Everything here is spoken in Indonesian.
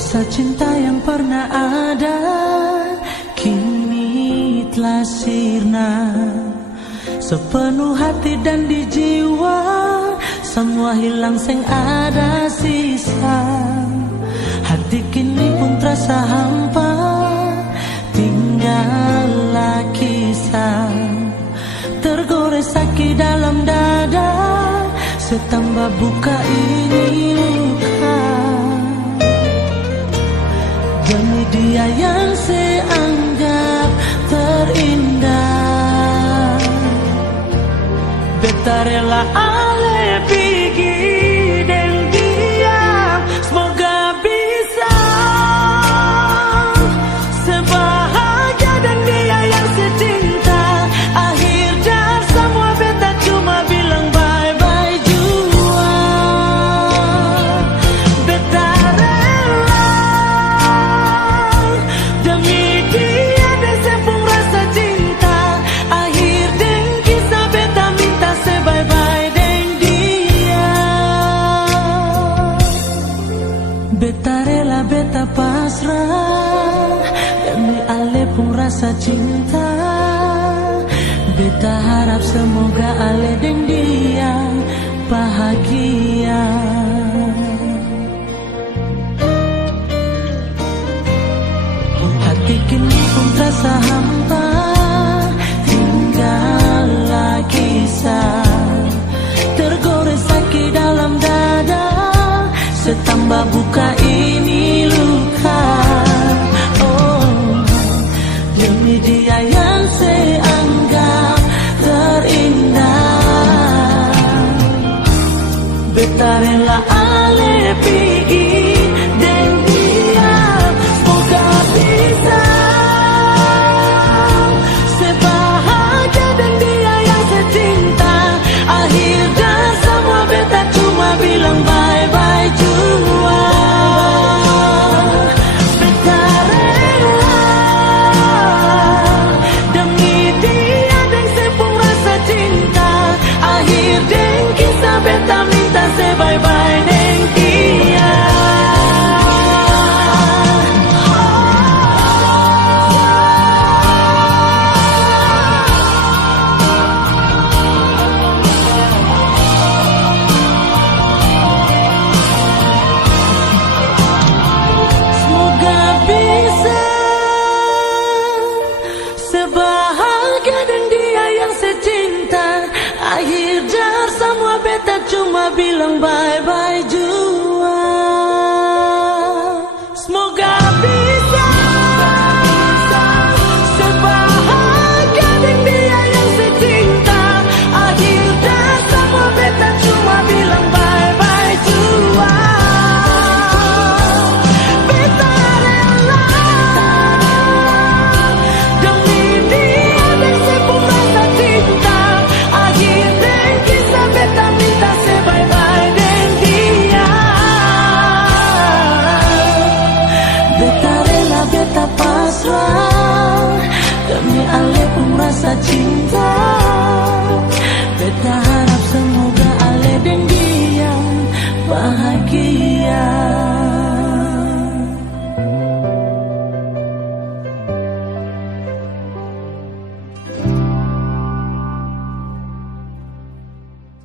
Rasa cinta yang pernah ada kini telah sirna. Sepenuh hati dan di jiwa semua hilang, sing ada sisa. Hati kini pun terasa hampa, tinggallah kisah. Tergores sakit dalam dada, setambah buka ini luka. Demi dia yang seanggap terindah, beta rela ale pergi dan dia. Semoga bisa sebahagia dan dia yang secinta. Akhir dan semua beta cuma bilang bye-bye jua. Beta rela demi dia dan sepung rasa cinta. Akhir dan kisah beta minta sebye-bye dan dia. Beta rela, beta pasrah demi ale pun rasa cinta. Beta harap semoga ale dan dia bahagia. Hati kini pun terasa hampa, tinggallah kisah. Tergores sakit dalam dada, setambah buka ini luka. Oh, demi dia yang seanggap terindah, beta rela ale pergi dan dia. Semoga bisa sebahagia dan dia yang secinta. Akhir dan semua beta cuma bilang bye-bye jua. Beta rela demi dia dan sepung rasa cinta. Akhir dan kisah beta minta sebye-bye dan dia. Semoga bisa sebahagia dan dia yang secinta. Akhir jar semua beta cuma bilang bye-bye jua. Semoga bisa sebahagia dan dia yang secinta. Akhir jar semua beta cuma bilang bye-bye jua. Beta rela demi dia dan sepung rasa cinta. Akhir dan kisah beta minta sebye-bye dan dia. Beta rela, beta pasrah demi ale pun rasa cinta.